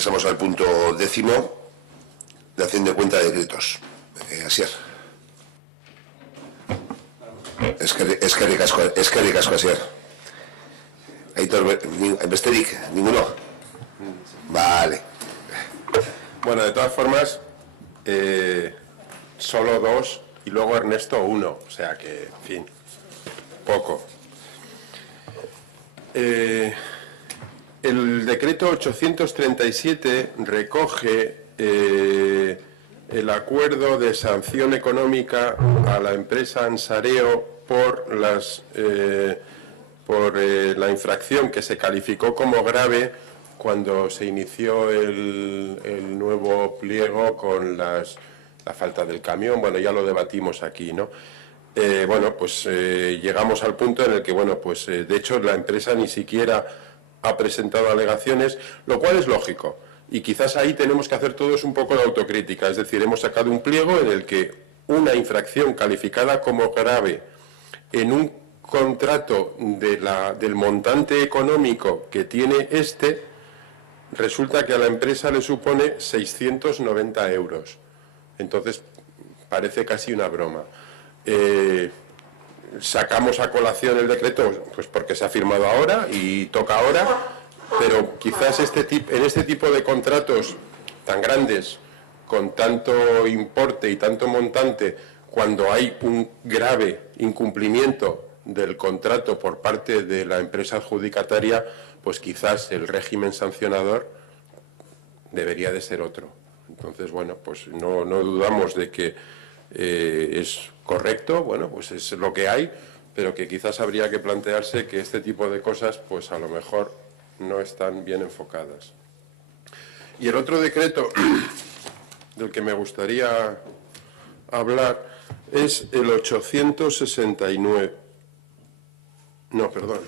Pasamos al punto 10, dación de cuenta de decretos. Asier. Eskerrik asko, Asier. Aitor, besterik, ninguno. Vale. Bueno, de todas formas, solo 2 y luego Ernesto 1, o sea que, en fin, poco. El decreto 837 recoge el acuerdo de sanción económica a la empresa Ansareo por la infracción que se calificó como grave cuando se inició el nuevo pliego con la falta del camión. Bueno, ya lo debatimos aquí, ¿no? Bueno, pues llegamos al punto en el que, bueno, pues de hecho la empresa ni siquiera ha presentado alegaciones, lo cual es lógico. Y quizás ahí tenemos que hacer todos un poco de autocrítica. Es decir, hemos sacado un pliego en el que una infracción calificada como grave en un contrato del montante económico que tiene resulta que a la empresa le supone 690 euros. Entonces, parece casi una broma. Sacamos a colación el decreto pues porque se ha firmado ahora y toca ahora, pero quizás en este tipo de contratos tan grandes, con tanto importe y tanto montante, cuando hay un grave incumplimiento del contrato por parte de la empresa adjudicataria, pues quizás el régimen sancionador debería de ser otro. Entonces, bueno, pues no dudamos de que es correcto, bueno, pues es lo que hay, pero que quizás habría que plantearse que este tipo de cosas, pues a lo mejor no están bien enfocadas. Y el otro decreto del que me gustaría hablar es el 869. No, perdón.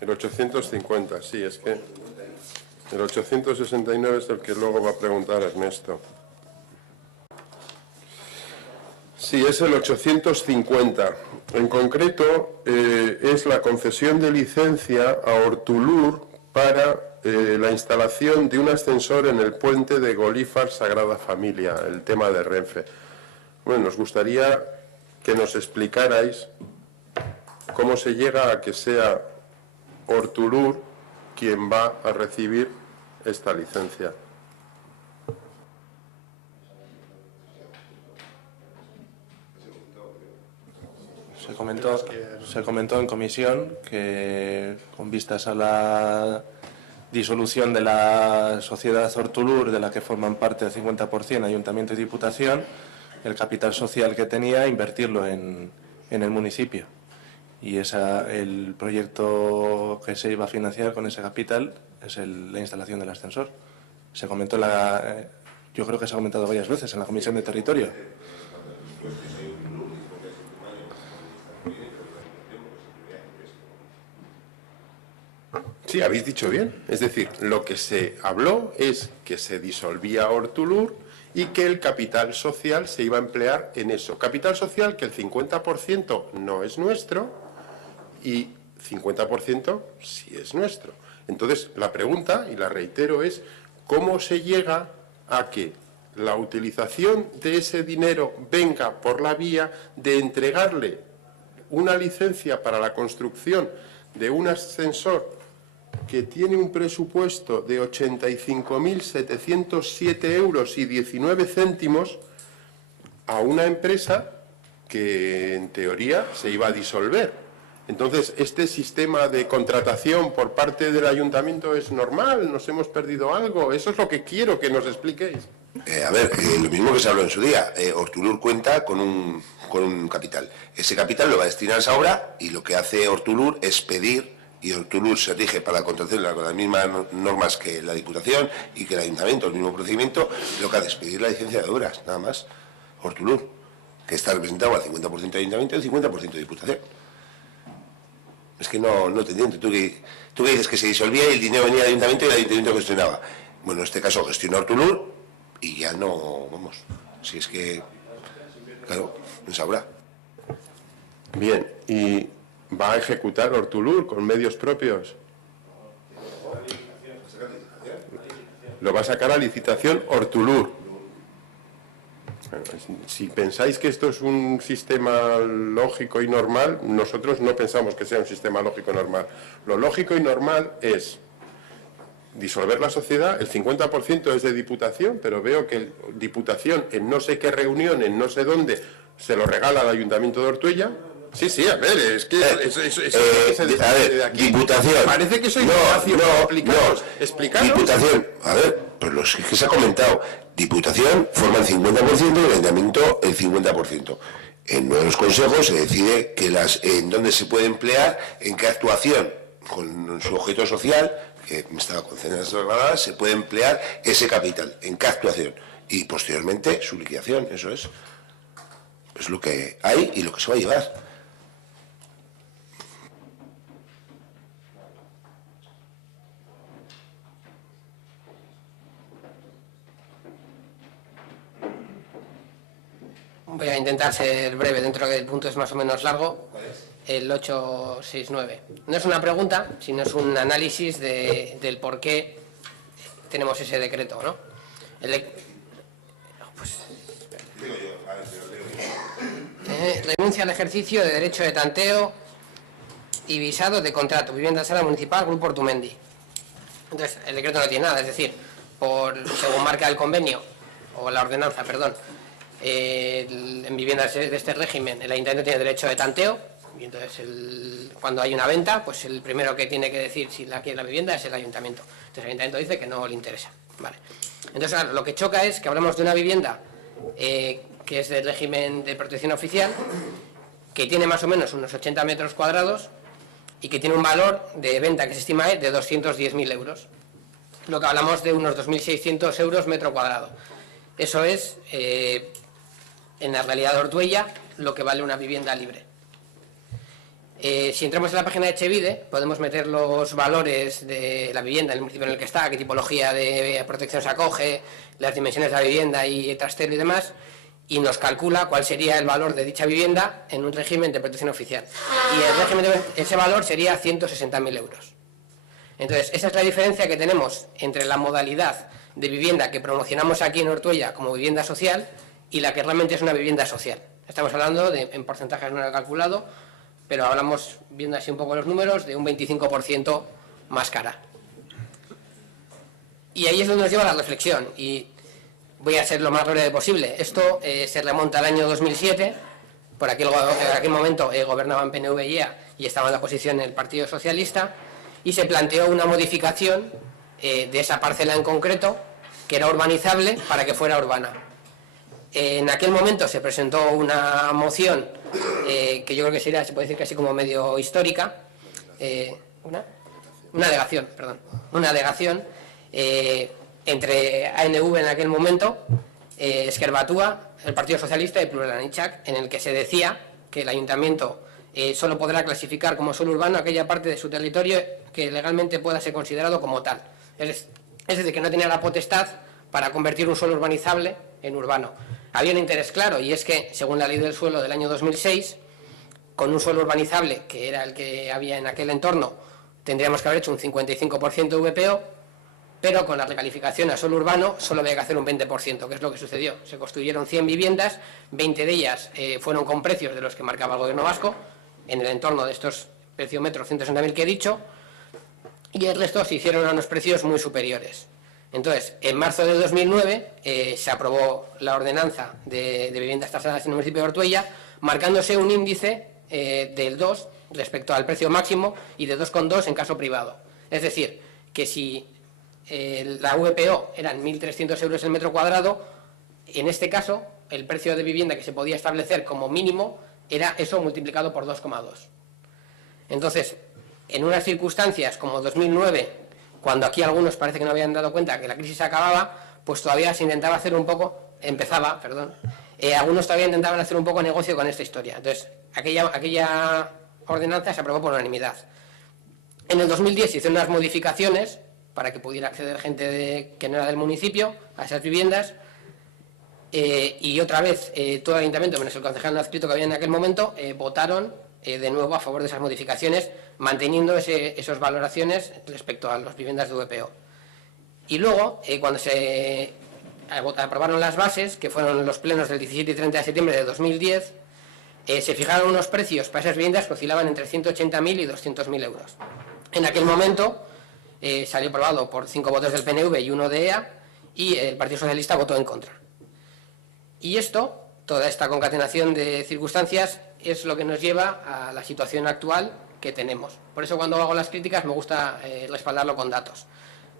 El 850, sí, es que el 869 es el que luego va a preguntar Ernesto. Sí, es el 850. En concreto, es la concesión de licencia a Hortulur para la instalación de un ascensor en el puente de Golífar Sagrada Familia, el tema de Renfe. Bueno, nos gustaría que nos explicarais cómo se llega a que sea Hortulur quien va a recibir esta licencia. Se comentó en comisión que, con vistas a la disolución de la sociedad Hortulur, de la que forman parte del 50% Ayuntamiento y Diputación, el capital social que tenía, invertirlo en el municipio. Y el proyecto que se iba a financiar con ese capital es la instalación del ascensor. Se comentó yo creo que se ha comentado varias veces en la Comisión de Territorio. Sí, habéis dicho bien. Es decir, lo que se habló es que se disolvía Hortulur y que el capital social se iba a emplear en eso. Capital social que el 50% no es nuestro y 50% sí es nuestro. Entonces, la pregunta, y la reitero, es ¿cómo se llega a que la utilización de ese dinero venga por la vía de entregarle una licencia para la construcción de un ascensor que tiene un presupuesto de 85.707 euros y 19 céntimos a una empresa que en teoría se iba a disolver? Entonces, ¿este sistema de contratación por parte del ayuntamiento es normal? ¿Nos hemos perdido algo? Eso es lo que quiero que nos expliquéis. Lo mismo que se habló en su día. Hortulur cuenta con un capital. Ese capital lo va a destinar a esa obra y lo que hace Hortulur es pedir, y Hortulur se rige para la contratación con las mismas normas que la Diputación y que el Ayuntamiento, el mismo procedimiento, lo que hace es pedir la licencia de obras, nada más. Hortulur, que está representado al 50% de Ayuntamiento y el 50% de Diputación. Es que no te entiendo. Tú que dices que se disolvía y el dinero venía del Ayuntamiento y el Ayuntamiento gestionaba. Bueno, en este caso gestiona Hortulur y ya no, vamos, si es que, claro, no sabrá. Bien, y ¿va a ejecutar Hortulur con medios propios? lo va a sacar a licitación Hortulur. Si pensáis que esto es un sistema lógico y normal, nosotros no pensamos que sea un sistema lógico y normal. Lo lógico y normal es disolver la sociedad, el 50% es de Diputación, pero veo que Diputación en no sé qué reunión, en no sé dónde, se lo regala al Ayuntamiento de Ortuella. Sí, a ver, es que eso es lo que se decide de aquí. Diputación. Parece que soy explicaros. Diputación, a ver, pues los que se ha comentado, Diputación forma el 50% y el Ayuntamiento el 50%. En los consejos se decide que en dónde se puede emplear, en qué actuación, con su objeto social, que estaba con cenas regladadas, se puede emplear ese capital, en qué actuación. Y posteriormente su liquidación, eso es. Es lo que hay y lo que se va a llevar. Voy a intentar ser breve dentro del punto es más o menos largo. El 869. No es una pregunta, sino es un análisis del por qué tenemos ese decreto, ¿no? Renuncia al ejercicio de derecho de tanteo y visado de contrato, vivienda sala municipal, Grupo Ortumendi. Entonces, el decreto no tiene nada, es decir, según marca el convenio, o la ordenanza, perdón, en viviendas de este régimen, el ayuntamiento tiene derecho de tanteo, y entonces cuando hay una venta, pues el primero que tiene que decir si la quiere la vivienda es el ayuntamiento. Entonces el ayuntamiento dice que no le interesa. Vale. Entonces, claro, lo que choca es que hablamos de una vivienda que es del régimen de protección oficial, que tiene más o menos unos 80 metros cuadrados y que tiene un valor de venta que se estima de 210.000 euros. Lo que hablamos de unos 2.600 euros metro cuadrado. Eso es, en la realidad de Ortuella, lo que vale una vivienda libre. Si entramos en la página de Etxebide, podemos meter los valores de la vivienda, el municipio en el que está, qué tipología de protección se acoge, las dimensiones de la vivienda y trastero y demás, y nos calcula cuál sería el valor de dicha vivienda en un régimen de protección oficial. Y el régimen ese valor sería 160.000 euros. Entonces, esa es la diferencia que tenemos entre la modalidad de vivienda que promocionamos aquí en Ortuella como vivienda social y la que realmente es una vivienda social. Estamos hablando en porcentajes no lo he calculado, pero hablamos, viendo así un poco los números, de un 25% más cara. Y ahí es donde nos lleva la reflexión, y voy a ser lo más breve posible. Esto se remonta al año 2007, por aquel momento gobernaban PNV y EA y estaba en la oposición el Partido Socialista, y se planteó una modificación de esa parcela en concreto, que era urbanizable para que fuera urbana. En aquel momento se presentó una moción que yo creo que sería, se puede decir casi como medio histórica, una alegación entre ANV en aquel momento, Esquerbatúa, el Partido Socialista y Plural Anitzak, en el que se decía que el ayuntamiento solo podrá clasificar como suelo urbano aquella parte de su territorio que legalmente pueda ser considerado como tal. Es decir, que no tenía la potestad para convertir un suelo urbanizable en urbano. Había un interés claro, y es que, según la ley del suelo del año 2006, con un suelo urbanizable, que era el que había en aquel entorno, tendríamos que haber hecho un 55% VPO, pero con la recalificación a suelo urbano solo había que hacer un 20%, que es lo que sucedió. Se construyeron 100 viviendas, 20 de ellas fueron con precios de los que marcaba el gobierno vasco, en el entorno de estos preciometros 160.000 que he dicho, y el resto se hicieron a unos precios muy superiores. Entonces, en marzo de 2009 se aprobó la ordenanza de viviendas tasadas en el municipio de Ortuella, marcándose un índice del 2 respecto al precio máximo y de 2,2 en caso privado. Es decir, que si la VPO eran 1.300 euros el metro cuadrado, en este caso el precio de vivienda que se podía establecer como mínimo era eso multiplicado por 2,2. Entonces, en unas circunstancias como 2009, cuando aquí algunos parece que no habían dado cuenta que la crisis acababa, pues todavía se intentaba hacer un poco, algunos todavía intentaban hacer un poco negocio con esta historia. Entonces, aquella ordenanza se aprobó por unanimidad. En el 2010 se hicieron unas modificaciones para que pudiera acceder gente que no era del municipio a esas viviendas, y otra vez todo el ayuntamiento, menos el concejal no adscrito que había en aquel momento, votaron de nuevo a favor de esas modificaciones, manteniendo esas valoraciones respecto a las viviendas de VPO. Y luego, cuando se aprobaron las bases, que fueron los plenos del 17 y 30 de septiembre de 2010, se fijaron unos precios para esas viviendas que oscilaban entre 180.000 y 200.000 euros. En aquel momento salió aprobado por 5 votos del PNV y 1 de EA, y el Partido Socialista votó en contra. Y esto, toda esta concatenación de circunstancias, es lo que nos lleva a la situación actual que tenemos. Por eso, cuando hago las críticas, me gusta respaldarlo con datos.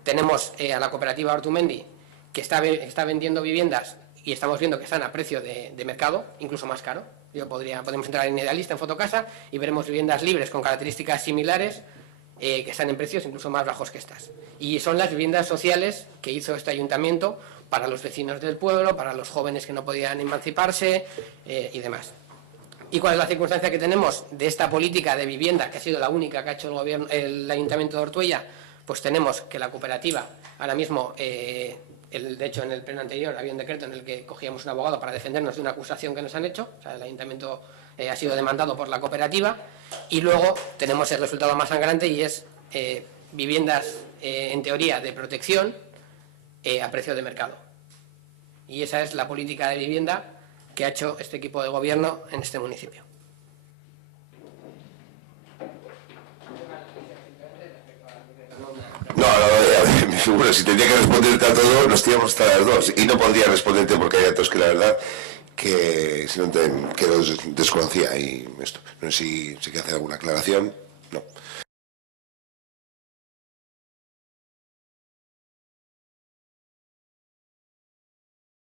Tenemos a la cooperativa Ortumendi, que está vendiendo viviendas, y estamos viendo que están a precio de mercado, incluso más caro. Podemos entrar en Idealista, en Fotocasa, y veremos viviendas libres con características similares que están en precios incluso más bajos que estas. Y son las viviendas sociales que hizo este ayuntamiento para los vecinos del pueblo, para los jóvenes que no podían emanciparse y demás. ¿Y cuál es la circunstancia que tenemos de esta política de vivienda, que ha sido la única que ha hecho el Ayuntamiento de Ortuella? Pues tenemos que la cooperativa, ahora mismo, de hecho en el pleno anterior había un decreto en el que cogíamos un abogado para defendernos de una acusación que nos han hecho, o sea, el Ayuntamiento ha sido demandado por la cooperativa, y luego tenemos el resultado más sangrante, y es viviendas, en teoría, de protección a precio de mercado. Y esa es la política de vivienda que ha hecho este equipo de gobierno en este municipio. No, me figuro, si tendría que responderte a todo, nos tiramos hasta las 2. Y no podría responderte porque hay datos que la verdad que si no que los desconocía. Y esto, no sé si se quiere hacer alguna aclaración. No.